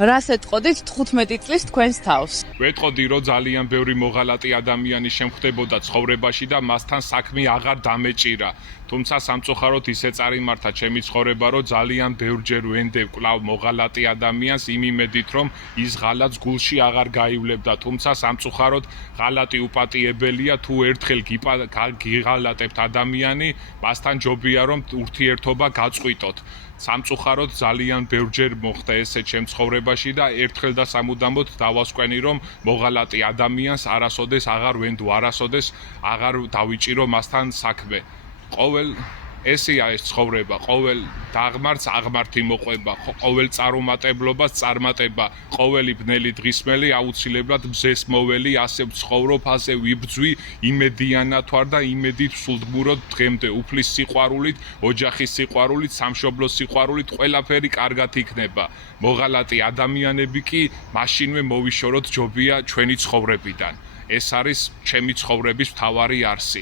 რას ეტყოდით 15 წლის თქვენს თავს? ვეტყოდი, რომ ძალიან ბევრი მოღალატე ადამიანი შემხვდებოდა ცხოვრებაში და მასთან საქმე აღარ დამეჭირა. თუმცა სამწუხაროდ ისე წარიმართა ჩემი ცხოვრება, რომ ძალიან ბევრჯერ ვენდებ კვლავ მოღალატე ადამიანს იმ იმედით, რომ ის ღალატს გულში აღარ გაივლებდა. თუმცა სამწუხაროდ ღალატი უპატიებელია, თუ ერთხელ გიღალატებთ ადამიანი, მასთან ჯობია რომ ურთიერთობა გაწყვიტოთ. სამწუხაროდ ძალიან ბევრჯერ მოხდა ესე ჩემ ცხოვრებაში და ერთხელ და სამუდამოდ დავასკვენი რომ მოღალატე ადამიანს არასოდეს აღარ ვენდო, არასოდეს აღარ დავიჭირო მასთან საქმე. ესეა ეს ცხოვრება, ყოველ დაღმართს აღმართი მოყვება, ყოველ წარუმატებლობას წარმატება, ყოველი ბნელი დღისმელი აუცილებლად მზეს მოველი, ასე ვცხოვრობ, ასე ვიბრძვი, იმედიანად ვარ და იმედით ვსულდმუროდ დღემდე, უფლის სიყვარულით, ოჯახის სიყვარულით, სამშობლოს სიყვარულით, ყველაფერი კარგად იქნება. მოღალატე ადამიანები კი მაშინვე მოვიშოროთ ჯობია ჩვენი ცხოვრებიდან. ეს არის ჩემი ცხოვრების მთავარი არსი.